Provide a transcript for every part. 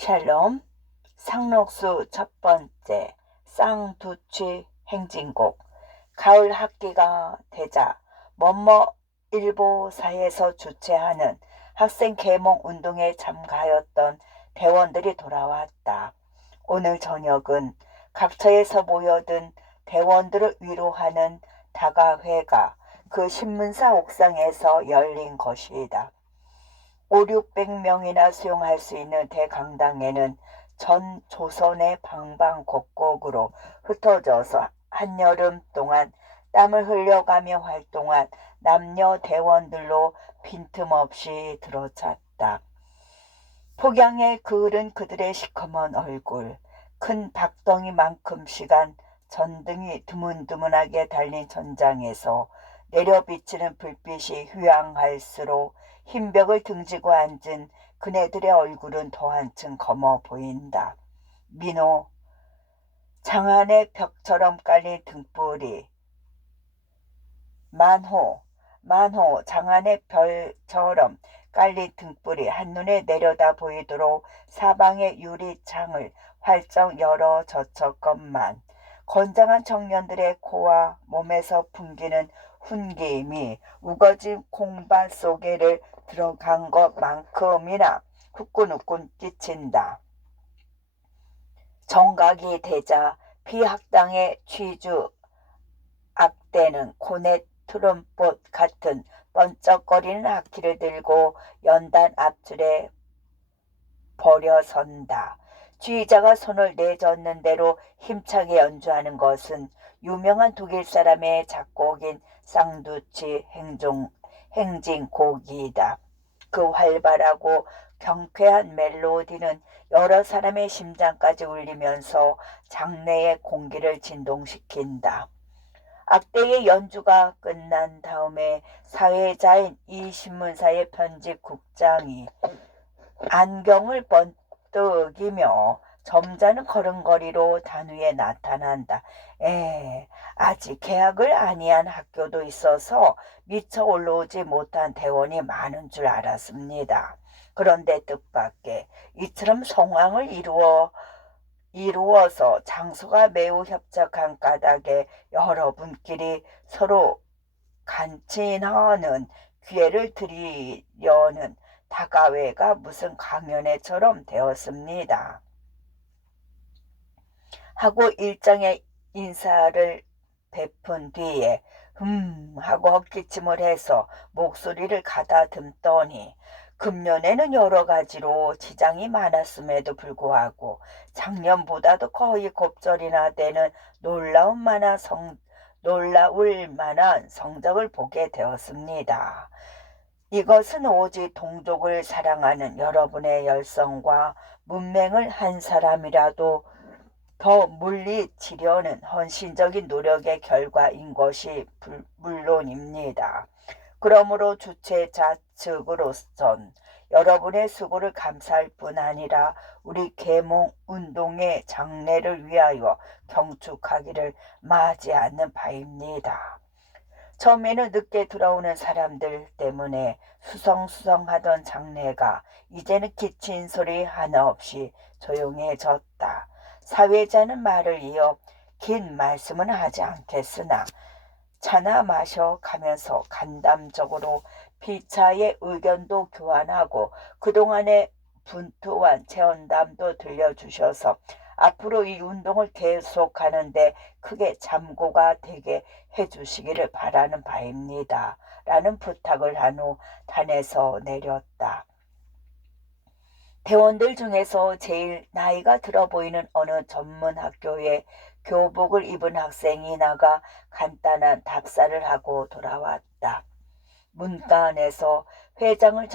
샬롬. 상록수 첫 번째 쌍두취 행진곡. 가을 학기가 되자 일보사에서 주최하는 학생 계몽 운동에 참가하였던 대원들이 돌아왔다. 오늘 저녁은 각처에서 모여든 대원들을 위로하는 다가회가 그 신문사 옥상에서 열린 것이다. 5,600명이나 수용할 수 있는 대강당에는 전 조선의 방방곡곡으로 흩어져서 한여름 동안 땀을 흘려가며 활동한 남녀 대원들로 빈틈없이 들어찼다. 폭양에 그을은 그들의 시커먼 얼굴, 큰 박덩이만큼 시간 전등이 드문드문하게 달린 천장에서 내려 비치는 불빛이 휘황할수록 흰 벽을 등지고 앉은 그네들의 얼굴은 더 한층 검어 보인다. 민호, 장안의 벽처럼 깔린 등불이 만호, 장안의 별처럼 깔린 등불이 한눈에 내려다 보이도록 사방의 유리창을 활짝 열어 젖혔건만 건장한 청년들의 코와 몸에서 풍기는 훈김이 우거진 콩밭 속에를 들어간 것만큼이나 후끈후끈 끼친다. 정각이 되자 비학당의 취주 악대는 코넷 트럼펫 같은 번쩍거리는 악기를 들고 연단 앞줄에 버려선다. 지휘자가 손을 내젓는 대로 힘차게 연주하는 것은 유명한 독일 사람의 작곡인 쌍두치 행진곡이다. 그 활발하고 경쾌한 멜로디는 여러 사람의 심장까지 울리면서 장내의 공기를 진동시킨다. 악대의 연주가 끝난 다음에 사회자인 이 신문사의 편집국장이 안경을 번뜩이며 점잖은 걸음걸이로 단위에 나타난다. 아직 개학을 아니한 학교도 있어서 미처 올라오지 못한 대원이 많은 줄 알았습니다. 그런데 뜻밖의 이처럼 성황을 이루어서 장소가 매우 협착한 까닭에 여러분끼리 서로 간친하는 기회를 드리려는 다가회가 무슨 강연회처럼 되었습니다. 하고 일정의 인사를 베푼 뒤에 하고 헛기침을 해서 목소리를 가다듬더니 금년에는 여러 가지로 지장이 많았음에도 불구하고 작년보다도 거의 곱절이나 되는 놀라울 만한 성적을 보게 되었습니다. 이것은 오직 동족을 사랑하는 여러분의 열성과 문맹을 한 사람이라도 더 물리치려는 헌신적인 노력의 결과인 것이 물론입니다. 그러므로 주최자 측으로선 여러분의 수고를 감사할 뿐 아니라 우리 계몽 운동의 장래를 위하여 경축하기를 마지 않는 바입니다. 처음에는 늦게 들어오는 사람들 때문에 수성수성하던 장례가 이제는 기침 소리 하나 없이 조용해졌다. 사회자는 말을 이어 긴 말씀은 하지 않겠으나 차나 마셔 가면서 간담적으로 피차의 의견도 교환하고 그동안의 분투한 체험담도 들려주셔서 앞으로 이 운동을 계속하는데 크게 참고가 되게 해주시기를 바라는 바입니다. 라는 부탁을 한 후 단에서 내렸다. 대원들 중에서 제일 나이가 들어 보이는 어느 전문 학교에 교복을 입은 학생이 나가 간단한 답사를 하고 돌아왔다. 문가 안에서 회장을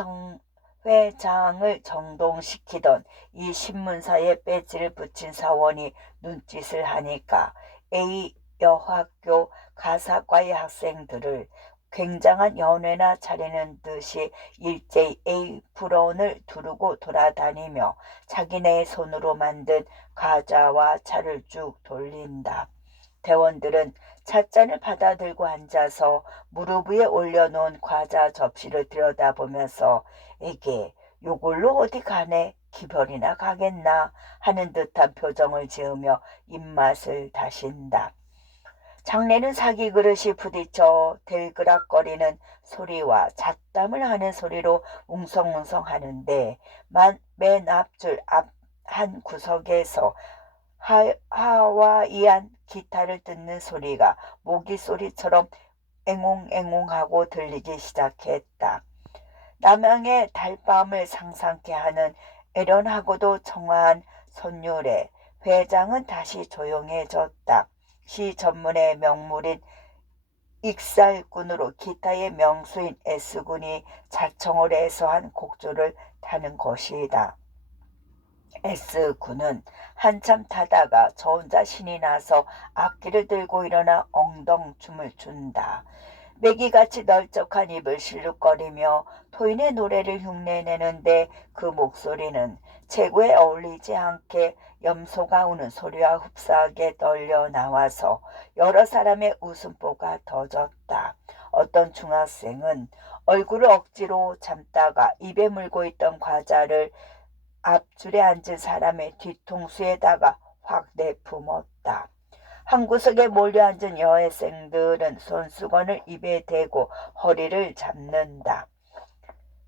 정동시키던 이 신문사에 배지를 붙인 사원이 눈짓을 하니까 A 여학교 가사과의 학생들을 굉장한 연회나 차리는 듯이 일제히 에이프론을 두르고 돌아다니며 자기네 손으로 만든 과자와 차를 쭉 돌린다. 대원들은 찻잔을 받아들고 앉아서 무릎 위에 올려놓은 과자 접시를 들여다보면서 이게 요걸로 어디 가네 기별이나 가겠나 하는 듯한 표정을 지으며 입맛을 다신다. 장내는 사기 그릇이 부딪혀 들그락거리는 소리와 잣담을 하는 소리로 웅성웅성 하는데 맨 앞줄 앞 한 구석에서 하와이안 기타를 듣는 소리가 모기 소리처럼 앵옹앵옹하고 들리기 시작했다. 남양의 달밤을 상상케 하는 애련하고도 청아한 선율에 회장은 다시 조용해졌다. 시 전문의 명물인 익살꾼으로 기타의 명수인 S군이 자청을 해서 한 곡조를 타는 것이다. S군은 한참 타다가 저 혼자 신이 나서 악기를 들고 일어나 엉덩춤을 춘다. 메기같이 널쩍한 입을 실룩거리며 토인의 노래를 흉내내는데 그 목소리는 체구에 어울리지 않게 염소가 우는 소리와 흡사하게 떨려 나와서 여러 사람의 웃음보가 터졌다. 어떤 중학생은 얼굴을 억지로 참다가 입에 물고 있던 과자를 앞줄에 앉은 사람의 뒤통수에다가 확 내뿜었다. 한 구석에 몰려앉은 여학생들은 손수건을 입에 대고 허리를 잡는다.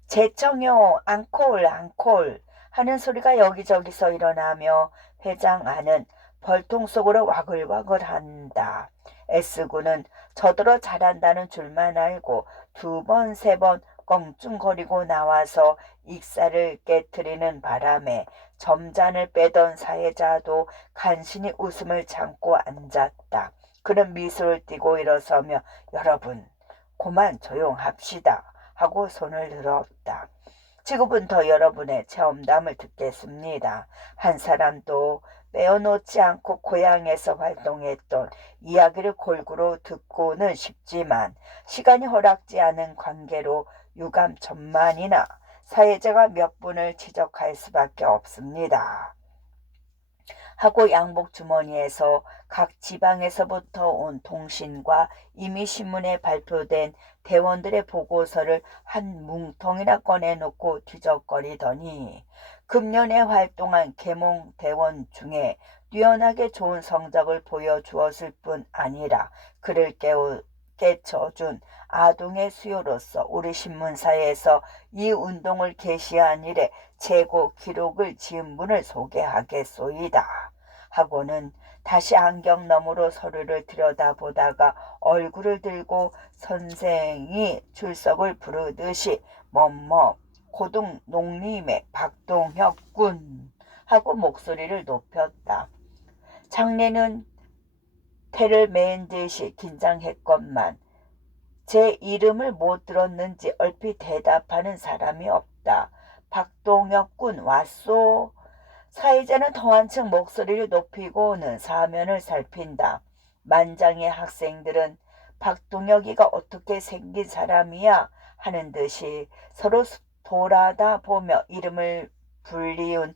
재청요, 앙콜, 앙콜 하는 소리가 여기저기서 일어나며 회장 안은 벌통 속으로 와글와글 한다. S군은 저더러 잘한다는 줄만 알고 두 번, 세 번 껑충거리고 나와서 익사를 깨트리는 바람에 점잔을 빼던 사회자도 간신히 웃음을 참고 앉았다. 그는 미소를 띠고 일어서며 여러분, 그만 조용합시다 하고 손을 들었다. 지금부터 여러분의 체험담을 듣겠습니다. 한 사람도 빼어놓지 않고 고향에서 활동했던 이야기를 골고루 듣고는 싶지만 시간이 허락지 않은 관계로 유감 천만이나 사회자가 몇 분을 지적할 수밖에 없습니다. 하고 양복 주머니에서 각 지방에서부터 온 통신과 임의신문에 발표된 대원들의 보고서를 한 뭉텅이나 꺼내놓고 뒤적거리더니 금년에 활동한 계몽 대원 중에 뛰어나게 좋은 성적을 보여주었을 뿐 아니라 그를 깨쳐준 아동의 수요로서 우리 신문사에서 이 운동을 개시한 이래 최고 기록을 지은 분을 소개하겠소이다. 하고는 다시 안경 너머로 서류를 들여다보다가 얼굴을 들고 선생이 출석을 부르듯이 뭐뭐 고등 농림의 박동혁 군 하고 목소리를 높였다. 장례는 태를 맨 듯이 긴장했건만 제 이름을 못 들었는지 얼핏 대답하는 사람이 없다. 박동혁 군 왔소? 사회자는 더 한층 목소리를 높이고는 사면을 살핀다. 만장의 학생들은 박동혁이가 어떻게 생긴 사람이야 하는 듯이 서로 돌아다 보며 이름을 불리운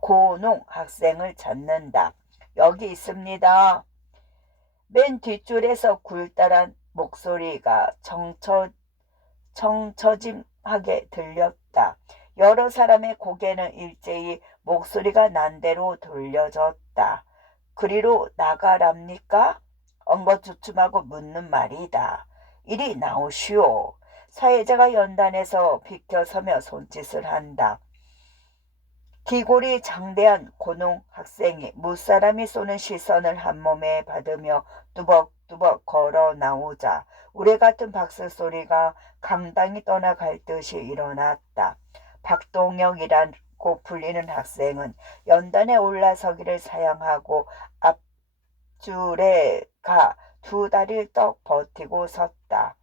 고농 학생을 찾는다. 여기 있습니다. 맨 뒷줄에서 굴다란 목소리가 청처짐하게 들렸다. 여러 사람의 고개는 일제히 목소리가 난 대로 돌려졌다. 그리로 나가랍니까? 엉거주춤하고 묻는 말이다. 이리 나오시오. 사회자가 연단에서 비켜서며 손짓을 한다. 귀골이 장대한 고농 학생이 무사람이 쏘는 시선을 한 몸에 받으며 뚜벅뚜벅 걸어 나오자 우레 같은 박수 소리가 강당이 떠나갈 듯이 일어났다. 박동혁이라고 불리는 학생은 연단에 올라서기를 사양하고 앞줄에 가 두 다리를 떡 버티고 섰다.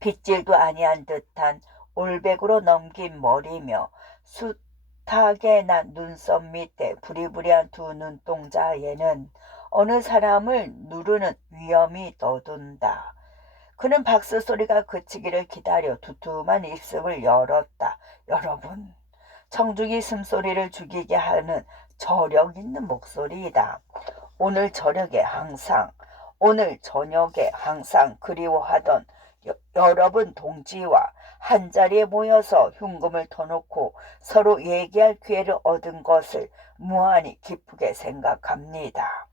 빗질도 아니한 듯한 올백으로 넘긴 머리며 숱하게 난 눈썹 밑에 부리부리한 두 눈동자에는 어느 사람을 누르는 위험이 떠돈다. 그는 박수 소리가 그치기를 기다려 두툼한 입술을 열었다. 여러분, 청중이 숨소리를 죽이게 하는 저력 있는 목소리이다. 오늘 저녁에 항상, 오늘 저녁에 항상 그리워하던 여러분 동지와 한자리에 모여서 흉금을 터놓고 서로 얘기할 기회를 얻은 것을 무한히 기쁘게 생각합니다.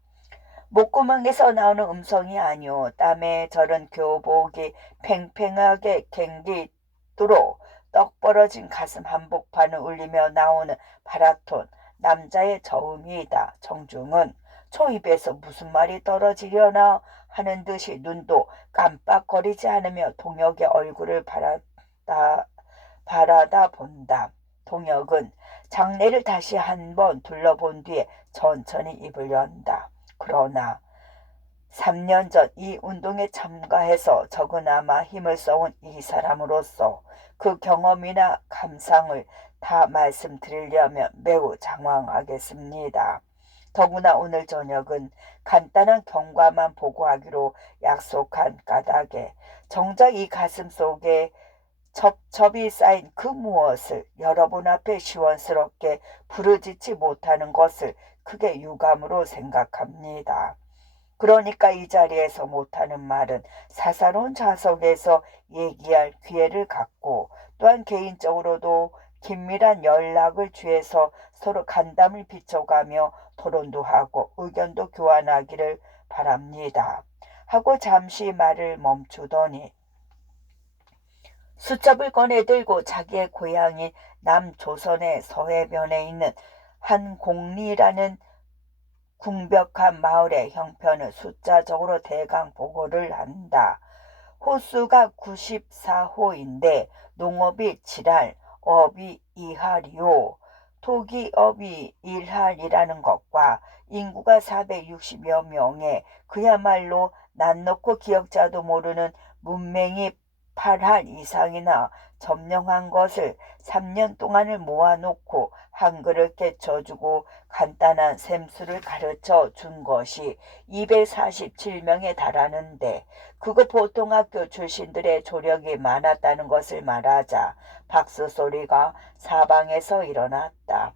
목구멍에서 나오는 음성이 아니오. 땀에 절은 교복이 팽팽하게 갱기도록 떡 벌어진 가슴 한복판을 울리며 나오는 바라톤 남자의 저음이다. 정중은 초입에서 무슨 말이 떨어지려나 하는 듯이 눈도 깜빡거리지 않으며 동혁의 얼굴을 바라다 본다. 동혁은 장례를 다시 한번 둘러본 뒤에 천천히 입을 연다. 그러나 3년 전 이 운동에 참가해서 적으나마 힘을 써온 이 사람으로서 그 경험이나 감상을 다 말씀드리려면 매우 장황하겠습니다. 더구나 오늘 저녁은 간단한 경과만 보고하기로 약속한 까닭에 정작 이 가슴 속에 첩첩이 쌓인 그 무엇을 여러분 앞에 시원스럽게 부르짖지 못하는 것을 크게 유감으로 생각합니다. 그러니까 이 자리에서 못하는 말은 사사로운 좌석에서 얘기할 기회를 갖고 또한 개인적으로도 긴밀한 연락을 취해서 서로 간담을 비춰가며 토론도 하고 의견도 교환하기를 바랍니다. 하고 잠시 말을 멈추더니 수첩을 꺼내들고 자기의 고향인 남조선의 서해변에 있는 한공리라는 궁벽한 마을의 형편을 숫자적으로 대강 보고를 한다. 호수가 94호인데 농업이 7할, 업이 2할이요. 토기업이 1할이라는 것과 인구가 460여 명에 그야말로 난 놓고 기억자도 모르는 문맹이 8할 이상이나 점령한 것을 3년 동안을 모아놓고 한글을 깨쳐주고 간단한 셈수를 가르쳐 준 것이 247명에 달하는데 그거 보통 학교 출신들의 조력이 많았다는 것을 말하자 박수 소리가 사방에서 일어났다.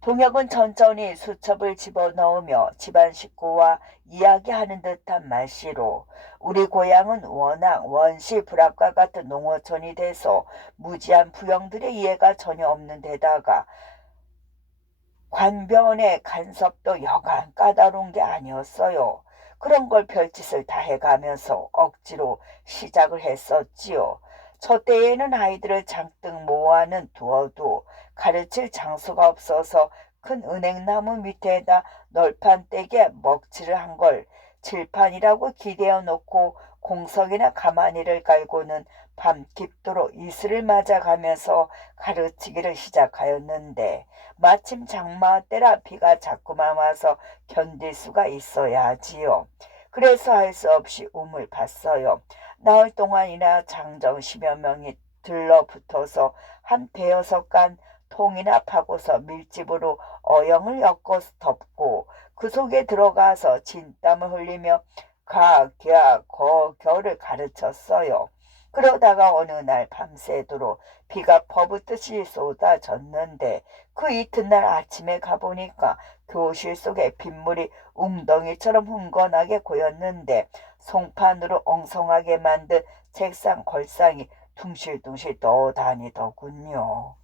동혁은 천천히 수첩을 집어넣으며 집안 식구와 이야기하는 듯한 말씨로 우리 고향은 워낙 원시 불합과 같은 농어촌이 돼서 무지한 부영들의 이해가 전혀 없는 데다가 관변의 간섭도 여간 까다로운 게 아니었어요. 그런 걸 별짓을 다 해가면서 억지로 시작을 했었지요. 저 때에는 아이들을 잔뜩 모아는 두어도 가르칠 장소가 없어서 큰 은행나무 밑에다 널판 떼게 먹칠을 한 걸 칠판이라고 기대어 놓고 공석이나 가마니를 깔고는 밤 깊도록 이슬을 맞아가면서 가르치기를 시작하였는데 마침 장마 때라 비가 자꾸만 와서 견딜 수가 있어야 하지요. 그래서 할 수 없이 움을 봤어요. 나흘 동안이나 장정 10여 명이 들러붙어서 한 대여섯 간 통이나 파고서 밀집으로 어영을 엮어 덮고 그 속에 들어가서 진땀을 흘리며 가, 갸, 거, 겨를 가르쳤어요. 그러다가 어느 날 밤새도록 비가 퍼붓듯이 쏟아졌는데 그 이튿날 아침에 가보니까 교실 속에 빗물이 웅덩이처럼 흥건하게 고였는데 송판으로 엉성하게 만든 책상 걸상이 둥실둥실 떠다니더군요.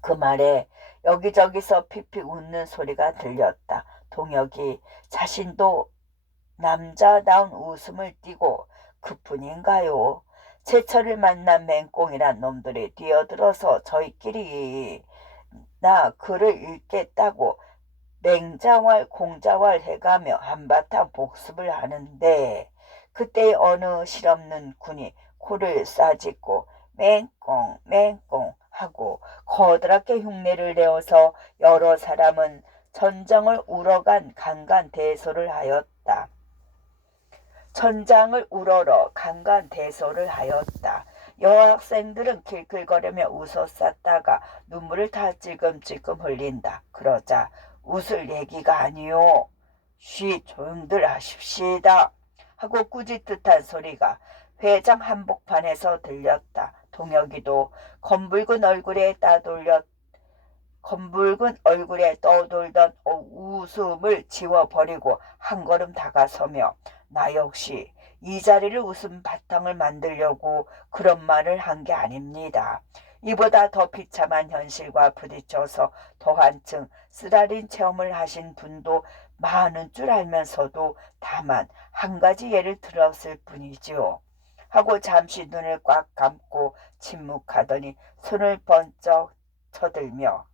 그 말에 여기저기서 픽픽 웃는 소리가 들렸다. 동혁이 자신도 남자다운 웃음을 띠고 그뿐인가요? 제철을 만난 맹꽁이란 놈들이 뛰어들어서 저희끼리 나 글을 읽겠다고 맹자왈 공자왈 해가며 한바탕 복습을 하는데 그때 어느 실없는 군이 코를 싸짓고 맹꽁 맹꽁 하고 거드랗게 흉내를 내어서 여러 사람은 전장을 우러간 강간대소를 하였다. 천장을 우러러 강간대소를 하였다. 여학생들은 킬킬거리며 웃어쌌다가 눈물을 다 찔끔찔끔 흘린다. 그러자 웃을 얘기가 아니요. 쉬 조용들 하십시다. 하고 꾸짖듯한 소리가 회장 한복판에서 들렸다. 동혁이도 검붉은 얼굴에 떠돌던 웃음을 지워버리고 한 걸음 다가서며 나 역시 이 자리를 웃음 바탕을 만들려고 그런 말을 한 게 아닙니다. 이보다 더 비참한 현실과 부딪혀서 더 한층 쓰라린 체험을 하신 분도 많은 줄 알면서도 다만 한 가지 예를 들었을 뿐이지요. 하고 잠시 눈을 꽉 감고 침묵하더니 손을 번쩍 쳐들며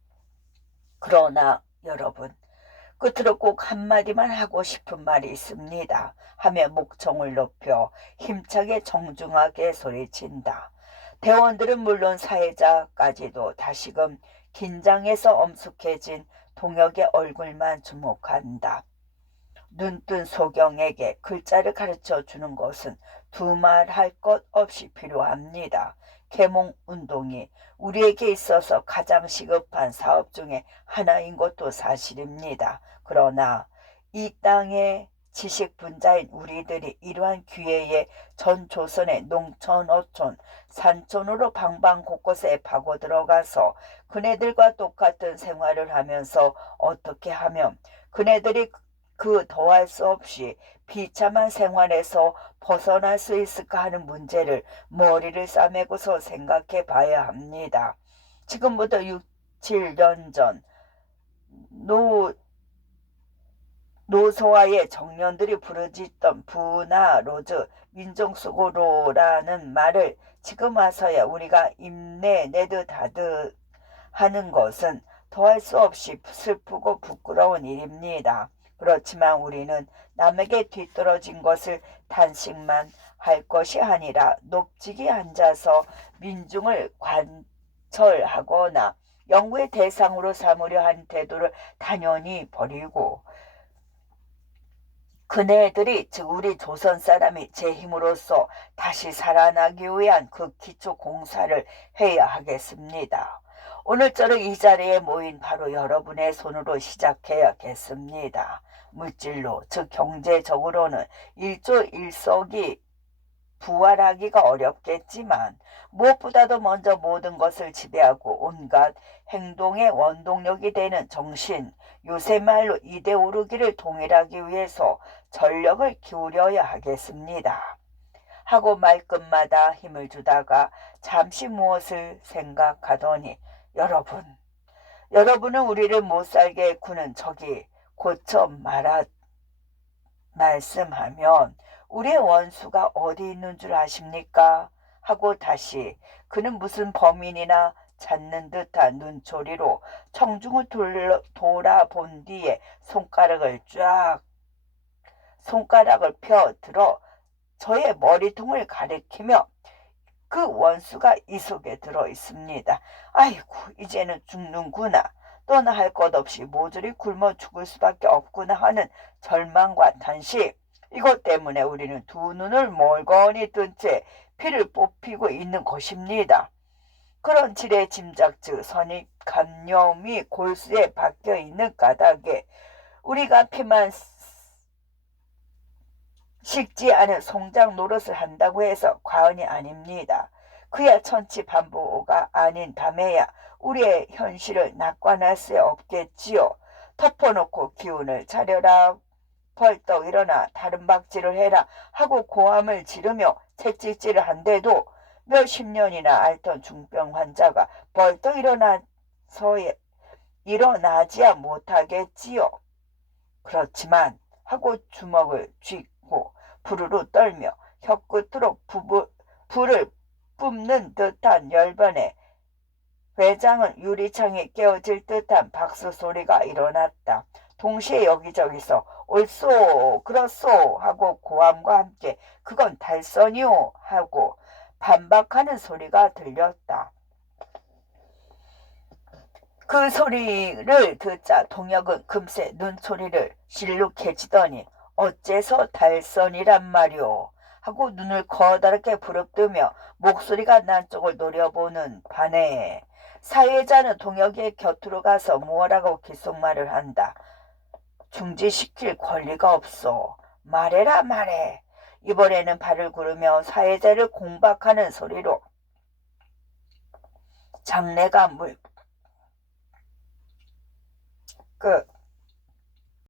그러나 여러분, 끝으로 꼭 한마디만 하고 싶은 말이 있습니다. 하며 목청을 높여 힘차게 정중하게 소리친다. 대원들은 물론 사회자까지도 다시금 긴장해서 엄숙해진 동혁의 얼굴만 주목한다. 눈뜬 소경에게 글자를 가르쳐 주는 것은 두말할 것 없이 필요합니다. 계몽운동이 우리에게 있어서 가장 시급한 사업 중에 하나인 것도 사실입니다. 그러나 이 땅의 지식분자인 우리들이 이러한 기회에 전 조선의 농촌, 어촌, 산촌으로 방방 곳곳에 파고 들어가서 그네들과 똑같은 생활을 하면서 어떻게 하면 그네들이 그 더할 수 없이 비참한 생활에서 벗어날 수 있을까 하는 문제를 머리를 싸매고서 생각해 봐야 합니다. 지금부터 6, 7년 전 노소아의 청년들이 부르짖던 부나로즈 민족수고로라는 말을 지금 와서야 우리가 입내 내듯 하듯 하는 것은 더할 수 없이 슬프고 부끄러운 일입니다. 그렇지만 우리는 남에게 뒤떨어진 것을 탄식만 할 것이 아니라 높직이 앉아서 민중을 관철하거나 연구의 대상으로 삼으려 한 태도를 단연히 버리고 그네들이 즉 우리 조선 사람이 제 힘으로써 다시 살아나기 위한 그 기초 공사를 해야 하겠습니다. 오늘처럼 이 자리에 모인 바로 여러분의 손으로 시작해야겠습니다. 물질로 즉 경제적으로는 일조일석이 부활하기가 어렵겠지만 무엇보다도 먼저 모든 것을 지배하고 온갖 행동의 원동력이 되는 정신, 요새 말로 이대 오르기를 동일하기 위해서 전력을 기울여야 하겠습니다. 하고 말끝마다 힘을 주다가 잠시 무엇을 생각하더니 여러분은 우리를 못살게 구는 적이 고쳐 말씀하면 우리의 원수가 어디 있는 줄 아십니까? 하고 다시 그는 무슨 범인이나 찾는 듯한 눈초리로 청중을 돌아본 뒤에 손가락을 펴 들어 저의 머리통을 가리키며 그 원수가 이 속에 들어 있습니다. 아이고 이제는 죽는구나. 또나 할 것 없이 모조리 굶어 죽을 수밖에 없구나 하는 절망과 탄식. 이것 때문에 우리는 두 눈을 멀거니 뜬 채 피를 뽑히고 있는 것입니다. 그런 질의 짐작즉 선입 감염이 골수에 박혀 있는 까닭에 우리가 피만 식지 않은 송장 노릇을 한다고 해서 과언이 아닙니다. 그야 천치반보가 아닌 밤에야 우리의 현실을 낙관할 수 없겠지요. 덮어놓고 기운을 차려라. 벌떡 일어나 다른 박질을 해라 하고 고함을 지르며 채찍질을 한데도 몇십 년이나 앓던 중병 환자가 벌떡 일어나지야 못하겠지요. 그렇지만 하고 주먹을 쥐고 부르르 떨며 혀끝으로 불을 뿜는 듯한 열변에 회장은 유리창에 깨어질 듯한 박수 소리가 일어났다. 동시에 여기저기서 옳소 그렇소 하고 고함과 함께 그건 달선이오 하고 반박하는 소리가 들렸다. 그 소리를 듣자 동혁은 금세 눈초리를 실룩해지더니 어째서 달선이란 말이오 하고 눈을 커다랗게 부릅뜨며 목소리가 난 쪽을 노려보는 반에 사회자는 동혁의 곁으로 가서 무엇라고 귓속말을 한다. 중지시킬 권리가 없어. 말해라 말해. 이번에는 발을 구르며 사회자를 공박하는 소리로 장내가